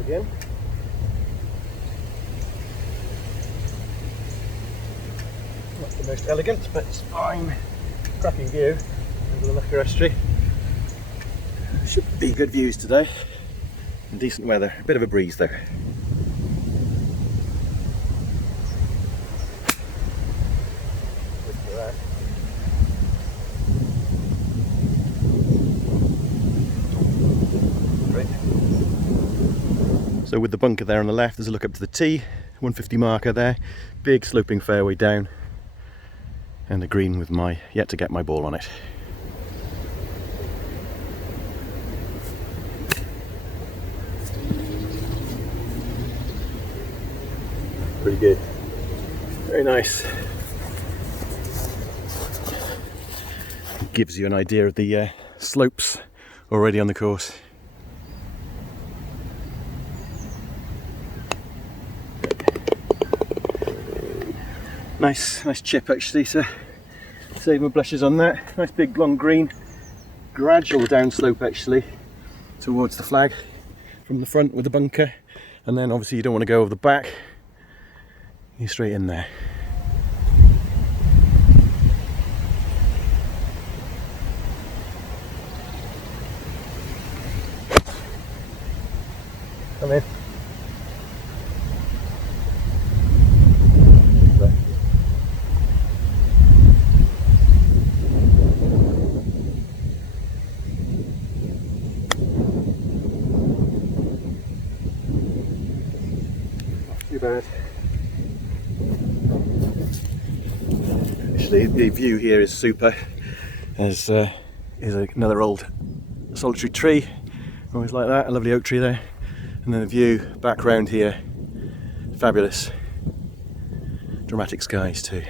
Again. Not the most elegant, but it's fine. Cracking view over the Loughor estuary. Should be good views today. And decent weather. A bit of a breeze though. So with the bunker there on the left, there's a look up to the tee, 150 marker there, big sloping fairway down, and a green with my yet to get my ball on it. Pretty good, very nice. Gives you an idea of the slopes already on the course. Nice chip actually to save my blemishes on that. Nice big long green, gradual downslope actually towards the flag from the front with the bunker, and then obviously you don't want to go over the back, you're straight in there. Come in. Too bad. Actually, the view here is super. There's another old solitary tree, always like that, a lovely oak tree there, and then the view back round here, fabulous. Dramatic skies too.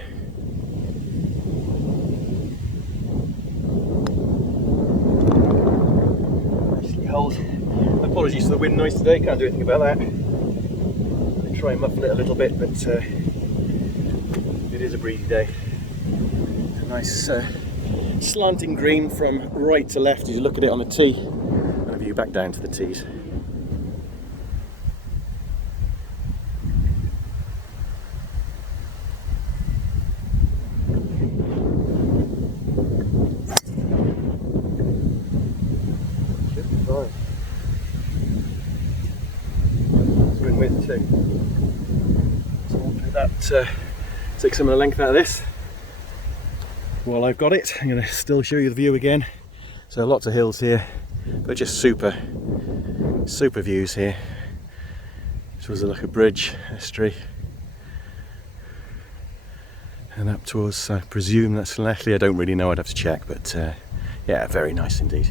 Nicely holed. Apologies for the wind noise today, can't do anything about that. Try and muffle it a little bit, but it is a breezy day. It's a nice slanting green from right to left as you look at it on the tee, and a view back down to the tees. Should be fine. Swing width too. So hopefully that takes some of the length out of this. While I've got it, I'm going to still show you the view again. So lots of hills here, but just super views here. This was like a bridge, estuary, and up towards, I presume that's Loughor. I don't really know, I'd have to check, but yeah, very nice indeed.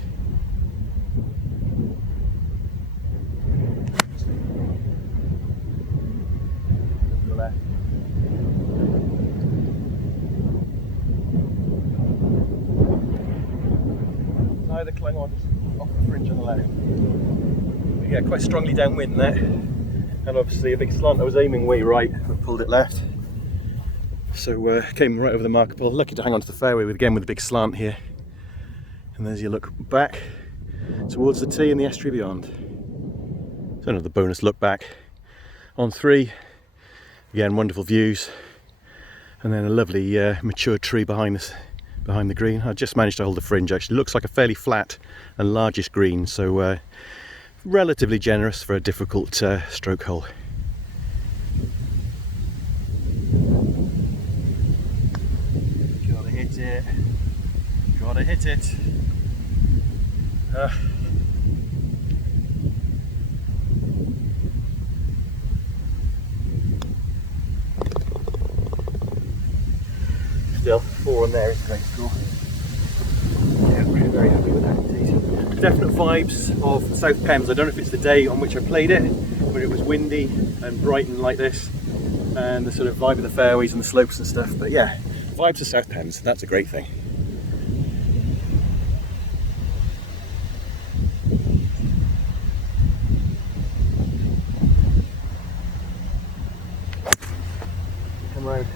Either climb on just off the fringe on the left. But yeah, quite strongly downwind there, and obviously a big slant. I was aiming way right, but pulled it left. So came right over the marker pole. Lucky to hang on to the fairway with a big slant here. And as you look back towards the tee and the estuary beyond. So another bonus look back on 3. Again, wonderful views, and then a lovely mature tree behind us. Behind the green. I just managed to hold the fringe actually. Looks like a fairly flat and largish green, so relatively generous for a difficult stroke hole. Gotta hit it. Gotta hit it. Still, 4 on there is a great score. Yeah, very happy with that indeed. Definite vibes of South Thames. I don't know if it's the day on which I played it, but it was windy and Brighton like this, and the sort of vibe of the fairways and the slopes and stuff. But yeah, vibes of South Pens, that's a great thing. Come round.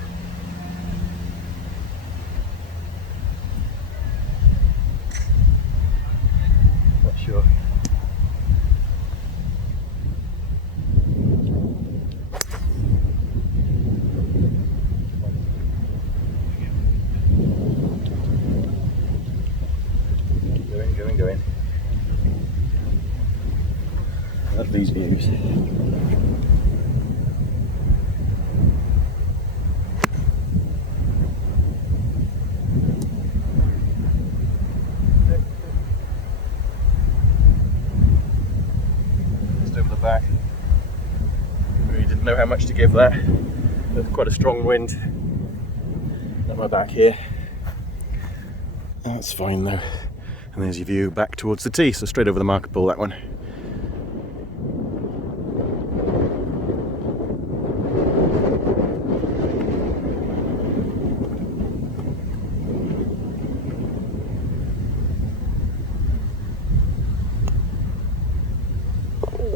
Not sure. Go in. I love these views. Just over the back. Really didn't know how much to give that. There's quite a strong wind at my back here. That's fine though. And there's your view back towards the tee, so straight over the market pool, that one.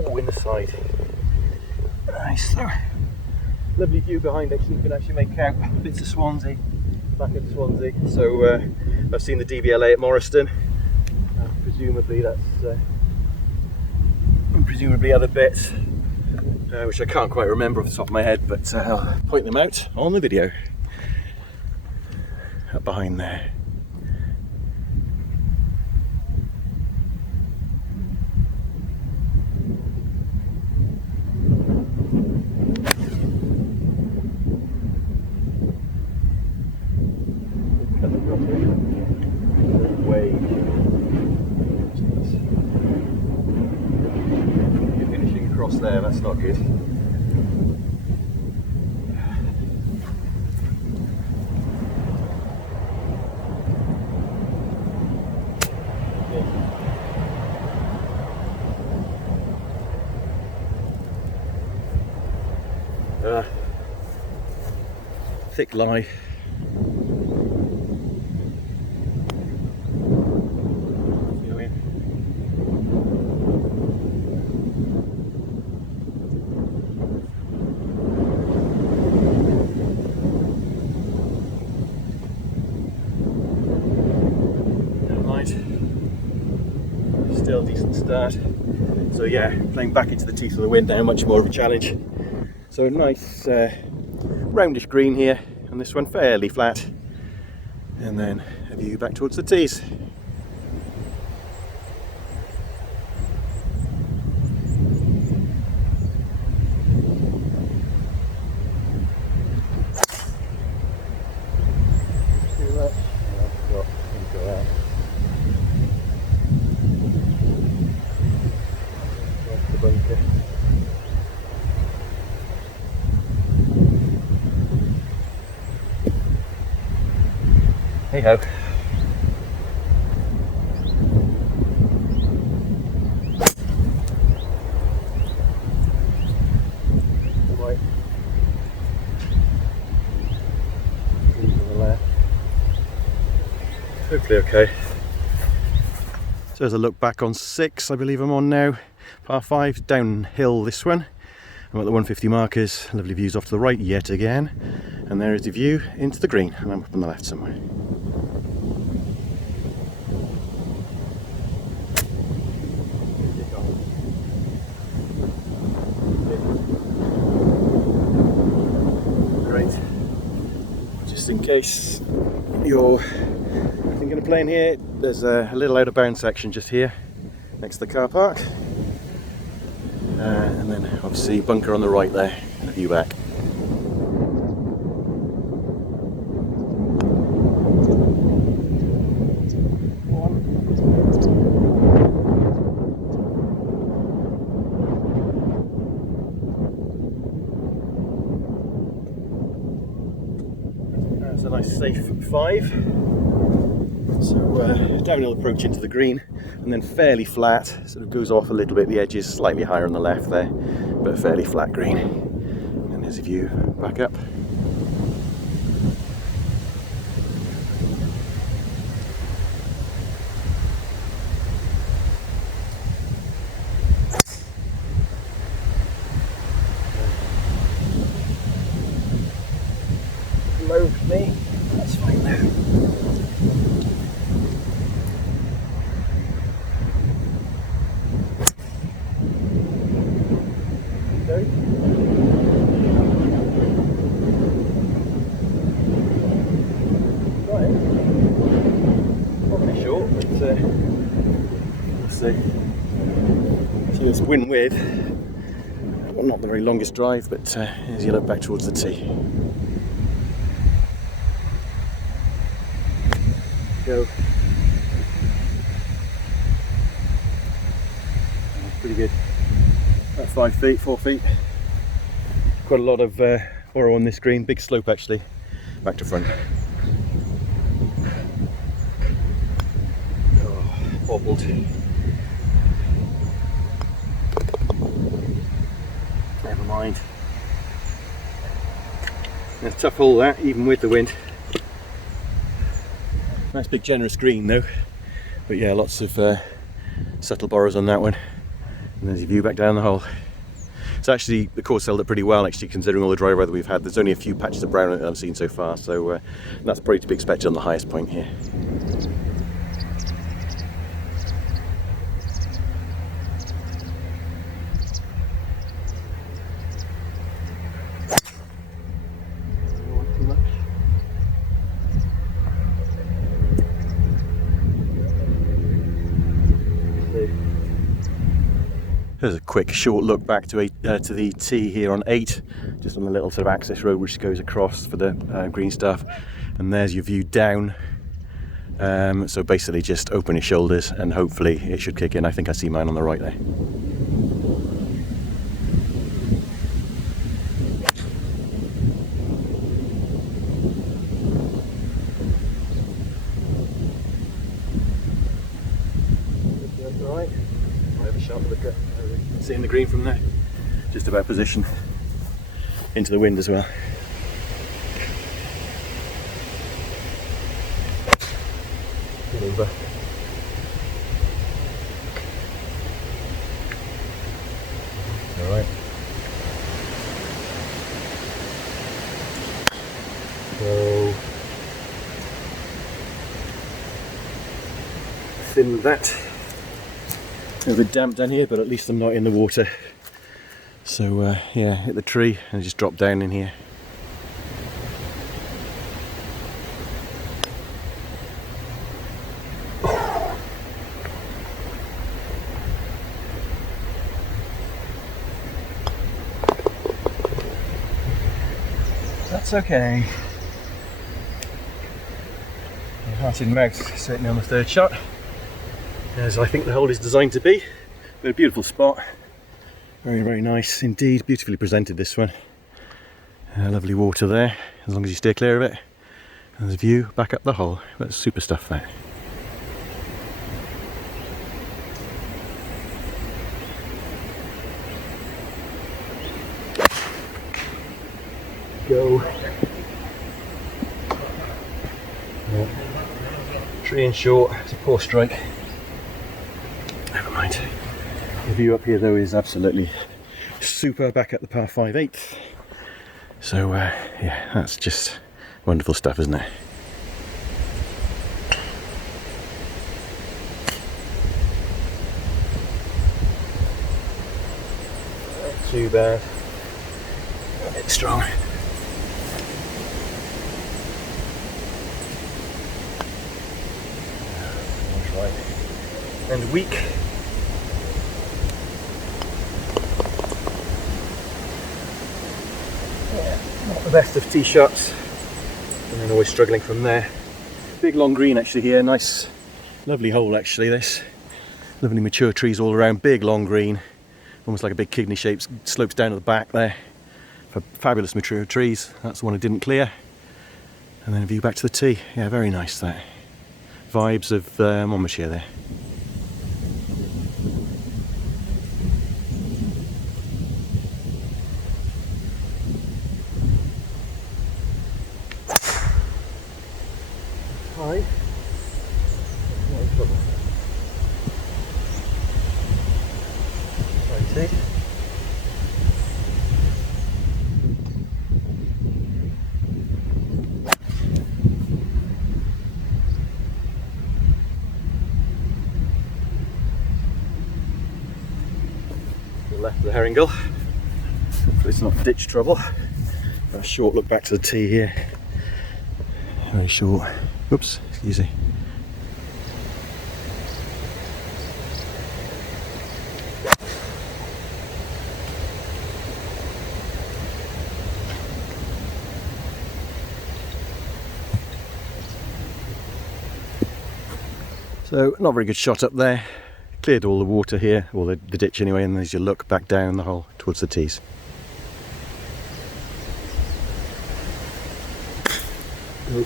Oh, in the side. Nice. So, lovely view behind us. You can actually make out bits of Swansea, back at Swansea. So I've seen the DVLA at Morriston. Presumably that's and presumably other bits which I can't quite remember off the top of my head, but I'll point them out on the video up behind there. There, that's not good. Thick lie. Still a decent start. So yeah, playing back into the teeth of the wind now, much more of a challenge. So a nice roundish green here, and this one fairly flat. And then a view back towards the tees. Hey ho. Right. Trees on the left. Hopefully okay. So as I look back on 6, I believe I'm on now. Par 5, downhill this one. I'm at the 150 markers, lovely views off to the right yet again. And there is the view into the green, and I'm up on the left somewhere. Great. Just in case you're thinking of playing here, there's a little out of bounds section just here, next to the car park. And then obviously bunker on the right there, and a view back. That's a nice safe 5. So downhill approach into the green, and then fairly flat, sort of goes off a little bit, the edge is slightly higher on the left there, but a fairly flat green. And there's a view back up. Low for me, that's fine now. Probably short, but we'll see. So it's wind with, well, not the very longest drive, but as you look back towards the tee. Go. Pretty good. About 5 feet, 4 feet. Quite a lot of aura on this green, big slope actually, back to front. Oh, wobbled. Never mind. It's a tough hole that, even with the wind. Nice big generous green though, but yeah, lots of subtle borrows on that one. And there's your view back down the hole. So actually the course held up pretty well actually, considering all the dry weather we've had. There's only a few patches of brown that I've seen so far, so that's probably to be expected on the highest point here. There's a quick short look back to the tee here on 8, just on the little sort of access road which goes across for the green stuff, and there's your view down. So basically just open your shoulders and hopefully it should kick in. I think I see mine on the right there. That's all right. I have a sharp look at seeing the green from there. Just about position into the wind as well. Get over. All right. So thin with that. A bit damp down here, but at least I'm not in the water. So yeah, hit the tree and just drop down in here. That's okay. Heart in mouth, certainly on the third shot, as I think the hole is designed to be. But a beautiful spot, very, very nice indeed, beautifully presented this one. Lovely water there, as long as you steer clear of it. And there's a view back up the hole. That's super stuff there. Go. Yeah. Tree in short, it's a poor strike. Never mind. The view up here though is absolutely super back at the par 5/8. So yeah, that's just wonderful stuff, isn't it? Not too bad. A bit strong. Right. And weak. Yeah, not the best of tee shots, and then always struggling from there. Big long green actually here, nice, lovely hole actually this. Lovely mature trees all around, big long green, almost like a big kidney shape, slopes down to the back there. Fabulous mature trees, that's the one I didn't clear. And then a view back to the tee, yeah, very nice that. Vibes of Monmouthshire there. herring gull. Hopefully it's not ditch trouble. A short look back to the tee here. Very short. Oops, excuse me. So not very good shot up there. Cleared all the water here, or the ditch anyway, and as you look back down the hole towards the tees. Oh.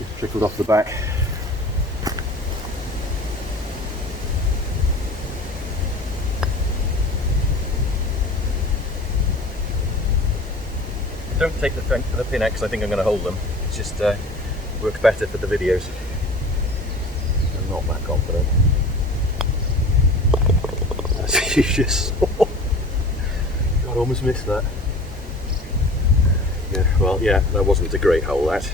Just trickled off the back. Don't take the pin out because I think I'm going to hold them. It's just works better for the videos. I'm not that confident. As you just saw. God, I almost missed that. Yeah, well, yeah, that wasn't a great hole, that.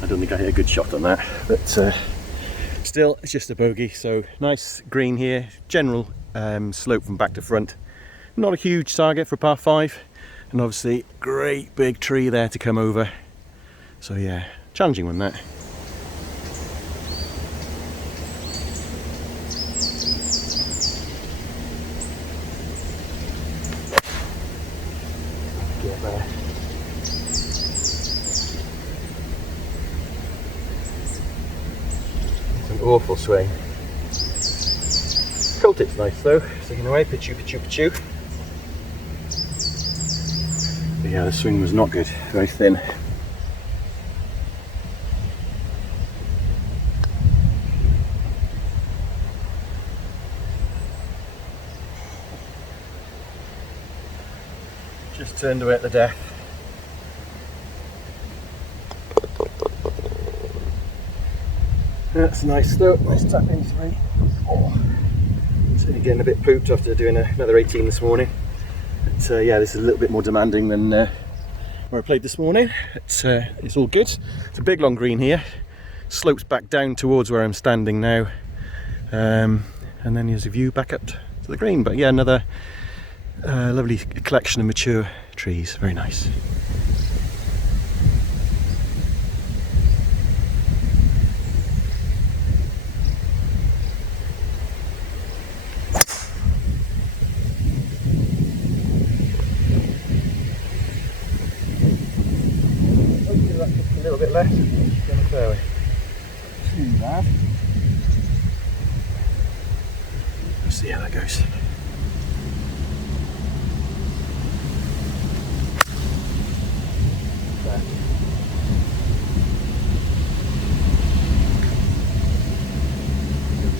I don't think I hit a good shot on that, but still, it's just a bogey. So nice green here, general slope from back to front. Not a huge target for par 5, and obviously great big tree there to come over. So yeah, challenging one that. Get there. It's an awful swing. Cold tip's nice though, sticking away, pichu pichu pichu. But yeah, the swing was not good, very thin. Just turned away at the death. That's nice though, nice tap in 3. Oh. So again, a bit pooped after doing another 18 this morning. But yeah, this is a little bit more demanding than where I played this morning. It's all good. It's a big long green here. Slopes back down towards where I'm standing now. And then there's a view back up to the green. But yeah, another lovely collection of mature trees. Very nice. A little bit left on the fairway. Too bad. Let's see how that goes.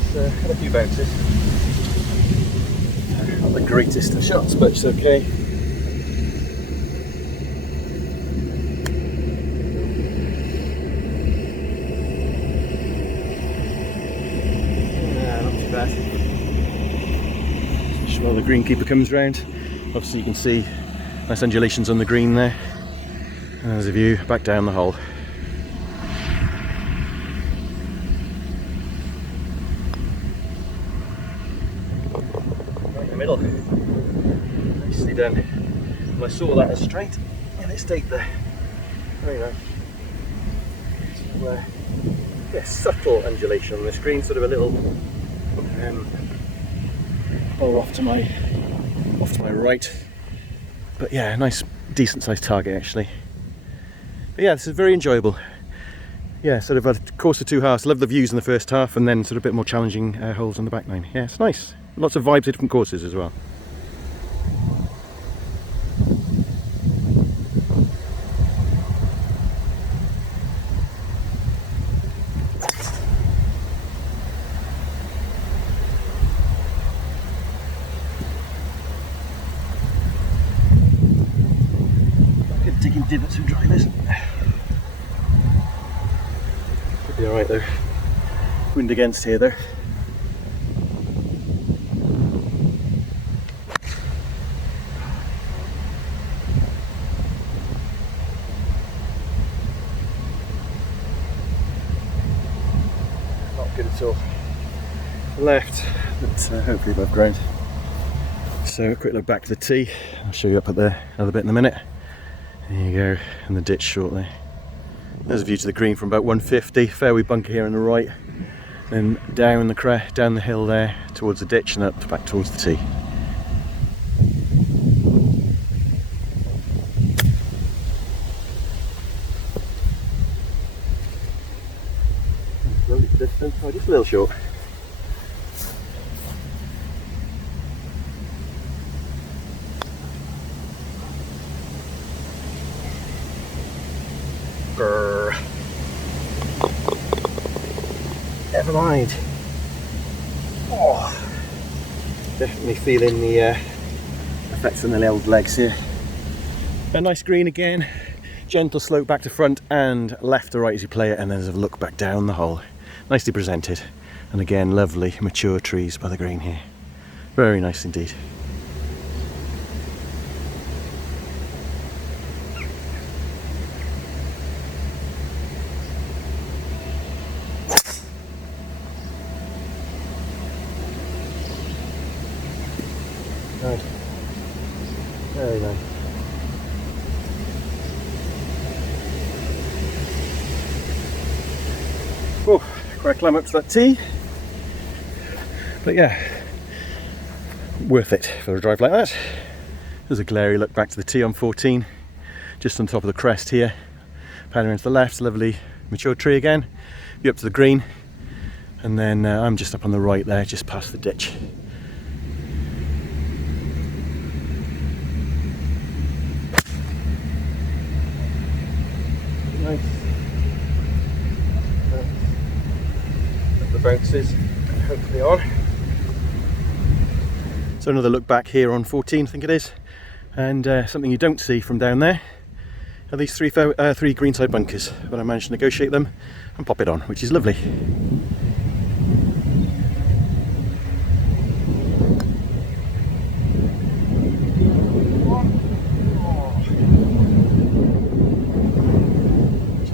It's had a few bounces. Not the greatest of shots, but it's okay. While the greenkeeper comes round, obviously you can see nice undulations on the green there. And there's a view back down the hole. Right in the middle, nicely done. And I saw that as straight, and it stayed there. Very nice. So, yeah, subtle undulation on the screen, sort of a little off to my right, but yeah, nice decent sized target actually. But yeah, this is very enjoyable. Yeah, sort of a course of 2 halves. Love the views in the first half, and then sort of a bit more challenging holes on the back nine. Yeah, it's nice. Lots of vibes of different courses as well. Digging divots with drivers. Should be alright though. Wind against here though. left, but hopefully above ground. So a quick look back to the tee. I'll show you up at the other bit in a minute. There you go, and the ditch shortly. There's a view to the green from about 150. Fairway bunker here on the right, then down the hill there towards the ditch and up back towards the tee. Lovely distance, oh, just a little short. Grrr. Never mind. Oh, definitely feeling the effects on the old legs here. A nice green again, gentle slope back to front and left to right as you play it, and then there's a look back down the hole. Nicely presented, and again lovely mature trees by the green here. Very nice indeed. Right. Very nice. Oh, quite climb up to that tee. But yeah, worth it for a drive like that. There's a glary look back to the tee on 14, just on top of the crest here. Pattern to the left, lovely mature tree again. View up to the green, and then I'm just up on the right there, just past the ditch. Nice. The bounces hopefully on. So another look back here on 14, I think it is, and something you don't see from down there are these three greenside bunkers, but I managed to negotiate them and pop it on, which is lovely.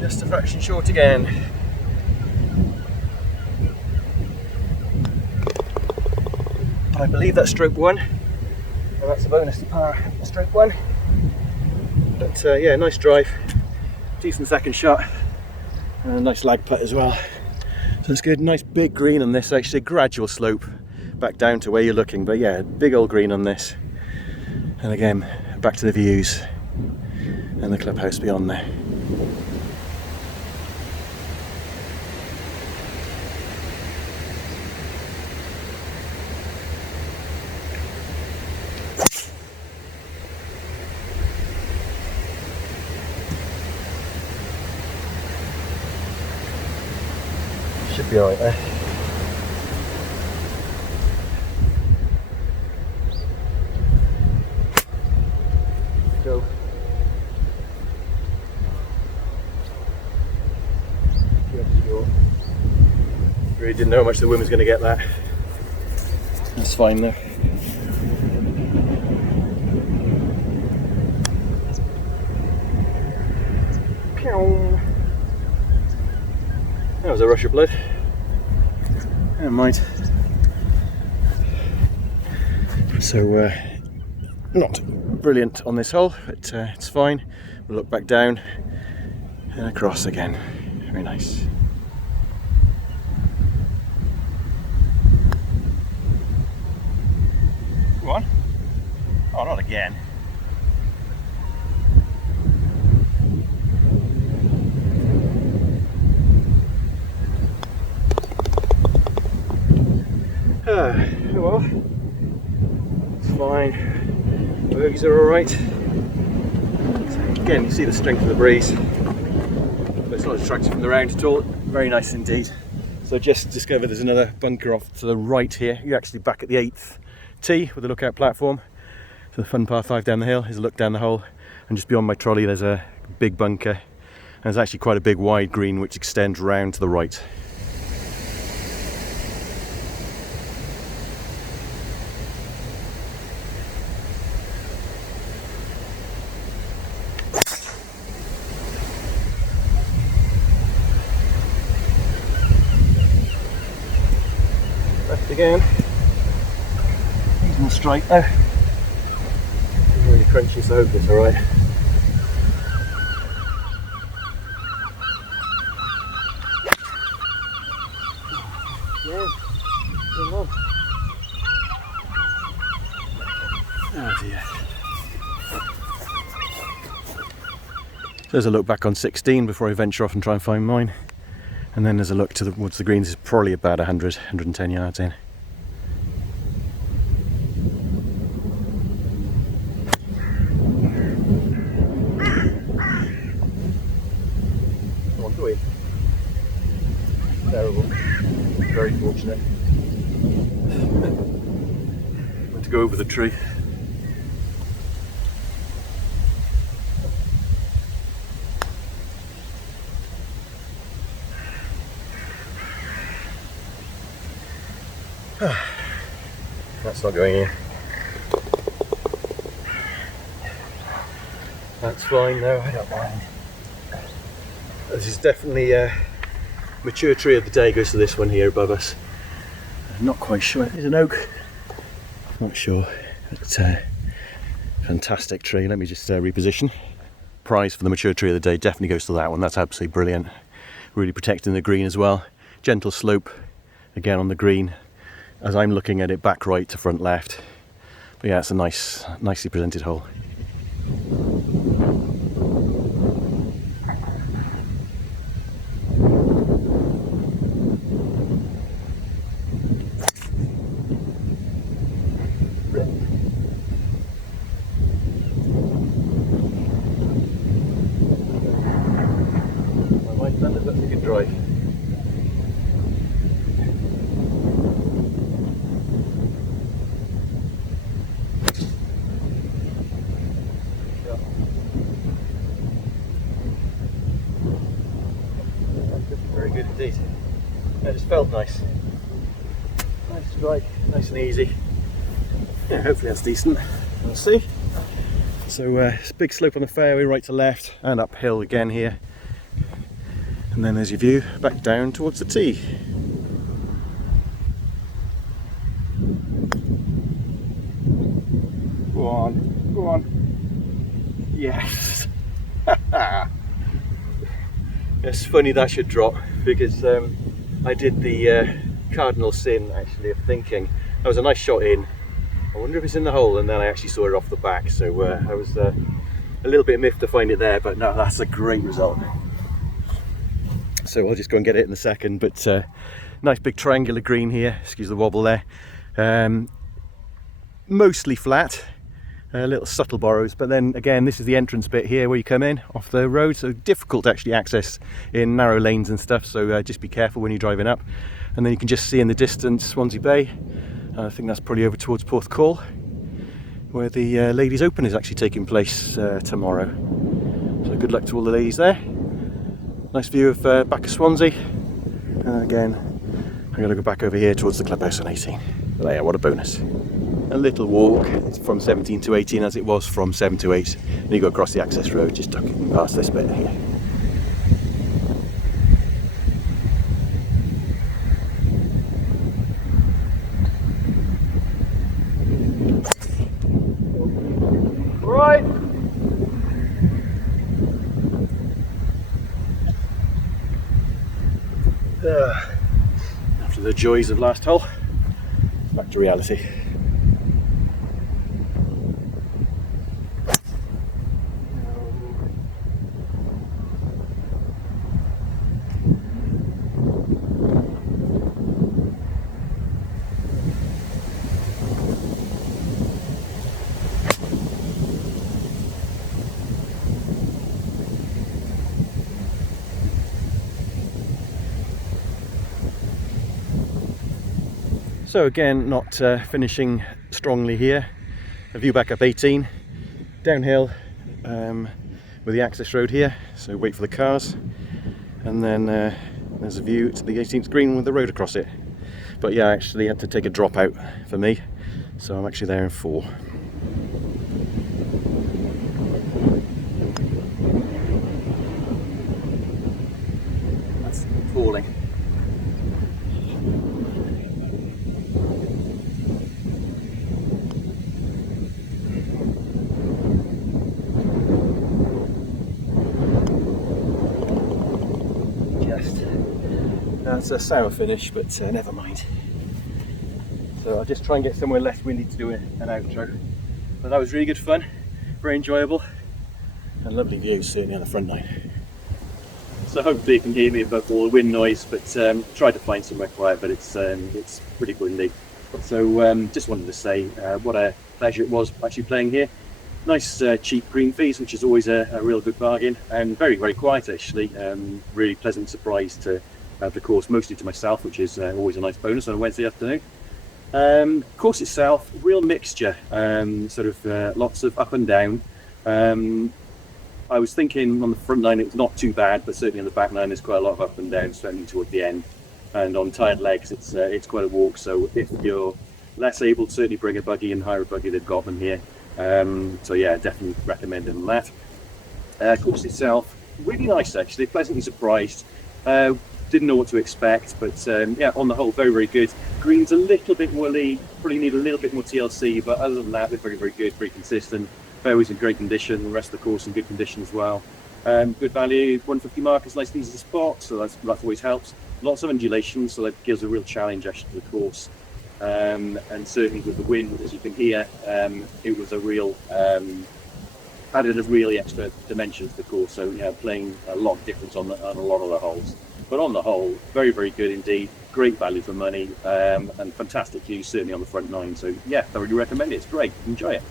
Just a fraction short again. But I believe that's stroke one, and that's a bonus to par stroke one. But yeah, nice drive, decent second shot, and a nice lag putt as well. So it's good, nice big green on this, actually gradual slope back down to where you're looking, but yeah, big old green on this. And again, back to the views and the clubhouse beyond there. Should be alright there. Go. Really didn't know how much the wind was going to get that. That's fine though. That was a rush of blood. Never mind. So, not brilliant on this hole, but it's fine. We'll look back down and across again. Very nice. Come on. Oh, not again. Oh well, it's fine. Bogies are alright. Again, you see the strength of the breeze, but it's not distracting from the round at all. Very nice indeed. So just discovered there's another bunker off to the right here. You're actually back at the 8th tee with a lookout platform. So the fun par 5 down the hill is a look down the hole, and just beyond my trolley there's a big bunker, and there's actually quite a big wide green which extends round to the right. Left again. Using the straight now. It's really crunchy, so I hope it's alright. Yeah, come on. Oh dear. So there's a look back on 16 before I venture off and try and find mine. And then there's a look towards the greens. It's probably about 110 yards in. Come on, go in. Terrible. Very fortunate. Went to go over the tree. That's not going in. That's fine though, I don't mind. This is definitely a mature tree of the day, goes to this one here above us. I'm not quite sure, it is an oak. Not sure, but fantastic tree. Let me just reposition. Prize for the mature tree of the day definitely goes to that one. That's absolutely brilliant. Really protecting the green as well. Gentle slope, again on the green. As I'm looking at it, back right to front left. But yeah, it's a nicely presented hole. My right hand, that's a good drive. Very good indeed. That just felt nice. Nice strike, nice and easy. Yeah, hopefully that's decent. We'll see. So it's a big slope on the fairway, right to left, and uphill again here. And then there's your view back down towards the tee. Go on, go on. Yes. It's funny that should drop, because I did the cardinal sin actually of thinking that was a nice shot in. I wonder if it's in the hole, and then I actually saw it off the back, so I was a little bit miffed to find it there, but no, that's a great result. So I'll just go and get it in a second, but nice big triangular green here, excuse the wobble there. Mostly flat. Little subtle borrows, but then again this is the entrance bit here where you come in off the road, so difficult to actually access in narrow lanes and stuff, so just be careful when you're driving up. And then you can just see in the distance Swansea Bay. I think that's probably over towards Porth Call, where the Ladies Open is actually taking place tomorrow. So good luck to all the ladies there. Nice view of back of Swansea. Again, I'm going to go back over here towards the clubhouse on 18. But there, what a bonus. A little walk. It's from 17 to 18 as it was from 7 to 8. And you go across the access road, just tucking past this bit here. Right. After the joys of last hole, back to reality. So again, not finishing strongly here. A view back up 18, downhill with the access road here, so wait for the cars, and then there's a view to the 18th green with the road across it. But yeah, I actually had to take a drop out for me, so I'm actually there in 4. That's falling. That's a sour finish, but never mind. So I'll just try and get somewhere less windy to do an outro. But that was really good fun, very enjoyable, and lovely views certainly on the front nine. So hopefully you can hear me above all the wind noise, but try to find somewhere quiet, but it's pretty windy. So just wanted to say what a pleasure it was actually playing here. Nice cheap green fees, which is always a real good bargain, and very, very quiet actually. Really pleasant surprise to have the course mostly to myself, which is always a nice bonus on a Wednesday afternoon. Course itself, real mixture, sort of lots of up and down. I was thinking on the front nine it was not too bad, but certainly on the back nine there's quite a lot of up and down, certainly toward the end. And on tired legs it's quite a walk, so if you're less able to certainly bring a buggy and hire a buggy, they've got them here. So yeah, definitely recommending that. Course itself, really nice actually, pleasantly surprised. Didn't know what to expect, but yeah, on the whole, very, very good. Green's a little bit woolly, probably need a little bit more TLC, but other than that, they're very, very good, very consistent. Fairways in great condition, the rest of the course in good condition as well. Good value, 150 markers, nice and easy to spot, so that always helps. Lots of undulation, so that gives a real challenge actually to the course. And certainly with the wind, as you can hear, it was a real, added a really extra dimension to the course, so yeah, playing a lot of difference on a lot of the holes. But on the whole, very, very good indeed. Great value for money, and fantastic views certainly on the front nine. So yeah, thoroughly recommend it. It's great. Enjoy it.